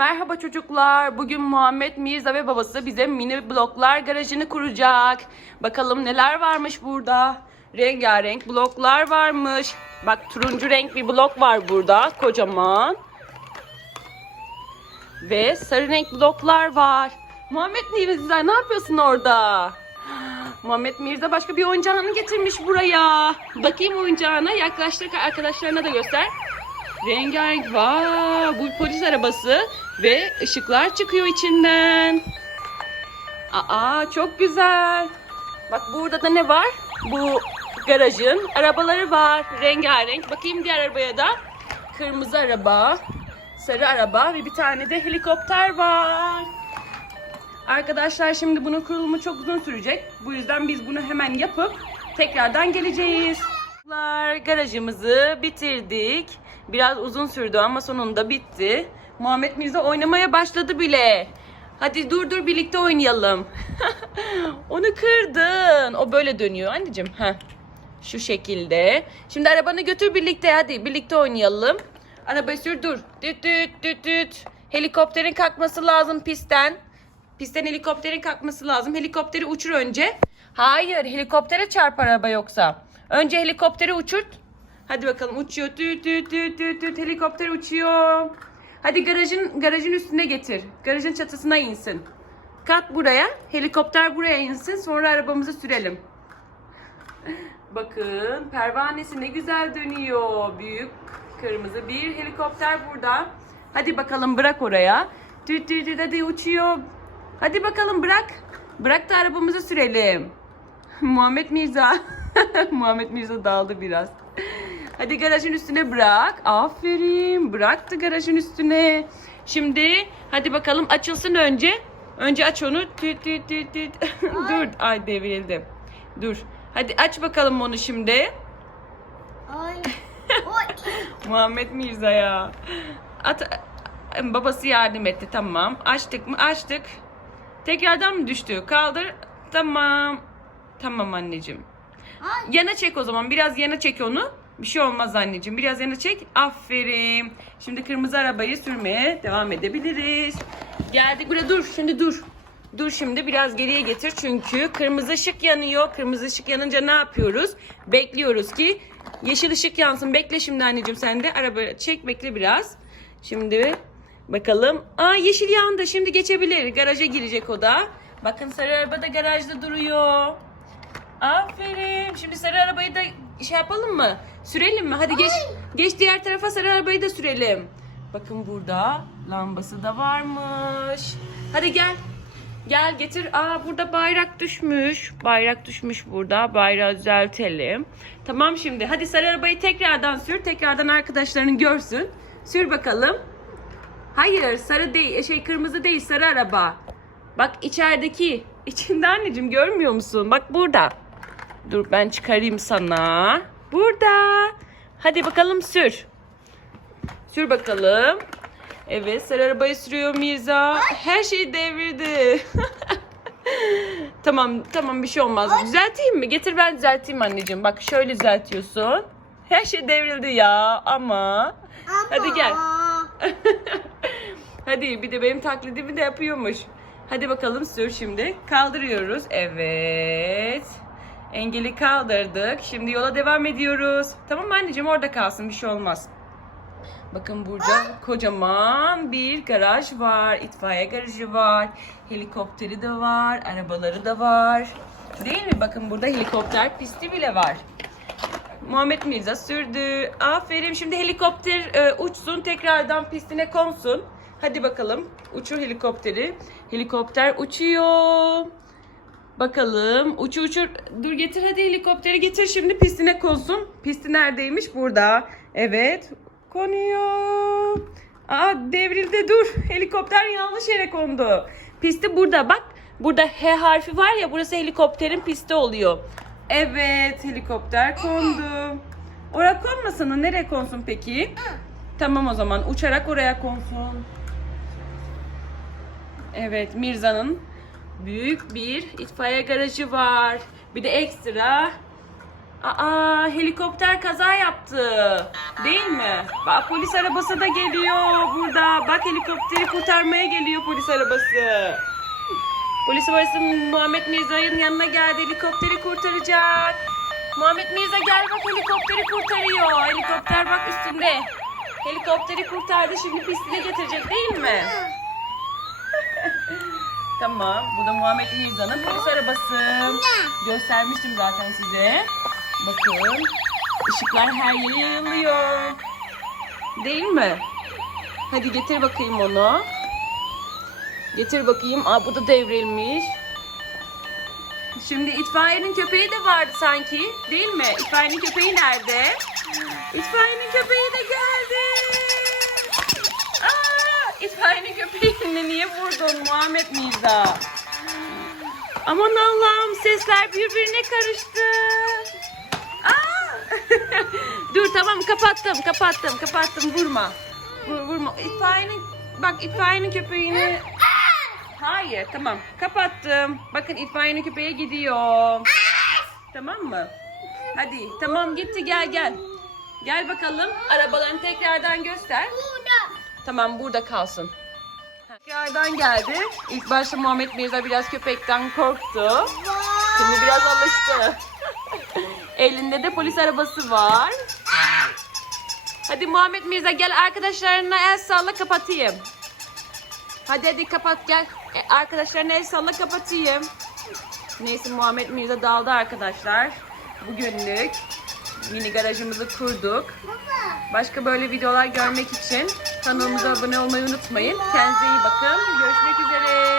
Merhaba çocuklar. Bugün Muhammed Mirza ve babası bize mini bloklar garajını kuracak. Bakalım neler varmış burada. Rengarenk bloklar varmış. Bak turuncu renk bir blok var burada. Kocaman. Ve sarı renk bloklar var. Muhammed Mirza ne yapıyorsun orada? Muhammed Mirza başka bir oyuncağını getirmiş buraya. Bakayım oyuncağına. Yaklaştır arkadaşlarına da göster. Rengarenk. Vay, bu polis arabası ve ışıklar çıkıyor içinden. Aa çok güzel. Bak burada da ne var? Bu garajın arabaları var. Rengarenk. Bakayım diğer arabaya da. Kırmızı araba, sarı araba ve bir tane de helikopter var. Arkadaşlar şimdi bunun kurulumu çok uzun sürecek. Bu yüzden biz bunu hemen yapıp tekrardan geleceğiz. Garajımızı bitirdik. Biraz uzun sürdü ama sonunda bitti. Muhammed Mirza oynamaya başladı bile. Hadi dur dur birlikte oynayalım. Onu kırdın. O böyle dönüyor anneciğim. Heh. Şu şekilde. Şimdi arabanı götür birlikte hadi birlikte oynayalım. Arabayı sür dur. Düt düt düt düt. Helikopterin kalkması lazım pistten. Pistten helikopterin kalkması lazım. Helikopteri uçur önce. Hayır helikoptere çarp araba yoksa. Önce helikopteri uçurt. Hadi bakalım uçuyor. Düt düt düt düt düt. Helikopter uçuyor. Hadi garajın garajın üstüne getir. Garajın çatısına insin. Kat buraya. Helikopter buraya insin. Sonra arabamızı sürelim. Bakın pervanesi ne güzel dönüyor. Büyük kırmızı bir helikopter burada. Hadi bakalım bırak oraya. Düt düt düt hadi uçuyor. Hadi bakalım bırak. Bırak da arabamızı sürelim. Muhammed Mirza. Muhammed Mirza daldı biraz. Hadi garajın üstüne bırak. Aferin. Bıraktı garajın üstüne. Şimdi hadi bakalım açılsın önce. Önce aç onu. Tüt tüt tüt tüt. Dur. Ay devrildi. Dur. Hadi aç bakalım onu şimdi. Ay. Muhammed Mirza ya. At babası yardım etti tamam. Açtık mı? Açtık. Tekrardan mı düştü? Kaldır. Tamam. Tamam anneciğim. Ay. Yana çek o zaman. Biraz yana çek onu. Bir şey olmaz anneciğim. Biraz yana çek. Aferin. Şimdi kırmızı arabayı sürmeye devam edebiliriz. Geldik buraya dur. Şimdi dur. Dur şimdi biraz geriye getir çünkü kırmızı ışık yanıyor. Kırmızı ışık yanınca ne yapıyoruz? Bekliyoruz ki yeşil ışık yansın. Bekle şimdi anneciğim sen de. Araba çek bekle biraz. Şimdi bakalım. Aa yeşil yandı. Şimdi geçebilir. Garaja girecek o da. Bakın sarı araba da garajda duruyor. Aferin. Şimdi sarı arabayı da şey yapalım mı? Sürelim mi? Hadi geç. Geç diğer tarafa sarı arabayı da sürelim. Bakın burada lambası da varmış. Hadi gel. Gel getir. Aa burada bayrak düşmüş. Bayrak düşmüş burada. Bayrağı düzeltelim. Tamam şimdi. Hadi sarı arabayı tekrardan sür. Tekrardan arkadaşların görsün. Sür bakalım. Hayır sarı değil. Şey kırmızı değil sarı araba. Bak içerideki. İçinde anneciğim görmüyor musun? Bak burada. Dur ben çıkarayım sana. Burada. Hadi bakalım sür. Sür bakalım. Evet sarı arabayı sürüyor Mirza. Her şeyi devirdi. tamam tamam bir şey olmaz. Düzelteyim mi? Getir ben düzelteyim anneciğim. Bak şöyle düzeltiyorsun. Her şey devrildi ya ama. Hadi gel. Ama. Hadi bir de benim taklidimi de yapıyormuş. Hadi bakalım sür şimdi. Kaldırıyoruz. Evet. Engeli kaldırdık. Şimdi yola devam ediyoruz. Tamam anneciğim orada kalsın bir şey olmaz. Bakın burada kocaman bir garaj var. İtfaiye garajı var. Helikopteri de var. Arabaları da var. Değil mi? Bakın burada helikopter pisti bile var. Muhammed Mirza sürdü. Aferin. Şimdi helikopter e, uçsun. Tekrardan pistine konsun. Hadi bakalım. Uçur helikopteri. Helikopter uçuyor. Bakalım. Uçur uçur. Dur getir hadi helikopteri getir. Şimdi pistine konsun. Pisti neredeymiş? Burada. Evet. Konuyor. Aa devrildi dur. Helikopter yanlış yere kondu. Pisti burada bak. Burada H harfi var ya burası helikopterin pisti oluyor. Evet helikopter kondu. Oraya konmasana nereye konsun peki? Tamam o zaman uçarak oraya konsun. Evet Mirza'nın büyük bir itfaiye garajı var. Bir de ekstra Aa helikopter kaza yaptı. Değil mi? Bak polis arabası da geliyor burada. Bak helikopteri kurtarmaya geliyor polis arabası. Polis arabası Muhammed Mirza'nın yanına geldi. Helikopteri kurtaracak. Muhammed Mirza gel bak helikopteri kurtarıyor. Helikopter bak üstünde. Helikopteri kurtardı şimdi pistine getirecek değil mi? Tamam. Bu da Muhammed Mirza'nın polis arabası. Göstermiştim zaten size. Bakın. Işıklar her yere yayılıyor. Değil mi? Hadi getir bakayım onu. Getir bakayım. Aa bu da devrilmiş. Şimdi itfaiyenin köpeği de vardı sanki. Değil mi? İtfaiyenin köpeği nerede? İtfaiyenin köpeği de geldi. Aa, itfaiyenin köpeğine niye vurdun Muhammed Mirza? Aman Allah'ım sesler birbirine karıştı. Aa! Dur tamam kapattım kapattım kapattım vurma. Vur, vurma. İtfaiyenin bak itfaiyenin köpeğini Hayır tamam kapattım. Bakın itfaiyenin köpeğe gidiyor. Tamam mı? Hadi tamam gitti gel gel. Gel bakalım arabalarını tekrardan göster. Tamam burada kalsın. Tekrardan geldi. İlk başta Muhammed Mirza biraz köpekten korktu. Şimdi biraz alıştı. Elinde de polis arabası var. Hadi Muhammed Mirza gel arkadaşlarına el salla kapatayım. Hadi hadi kapat gel. E, arkadaşlarına el salla kapatayım. Neyse Muhammed Mirza daldı arkadaşlar. Bugünlük mini garajımızı kurduk. Başka böyle videolar görmek için kanalımıza abone olmayı unutmayın. Kendinize iyi bakın. Görüşmek üzere.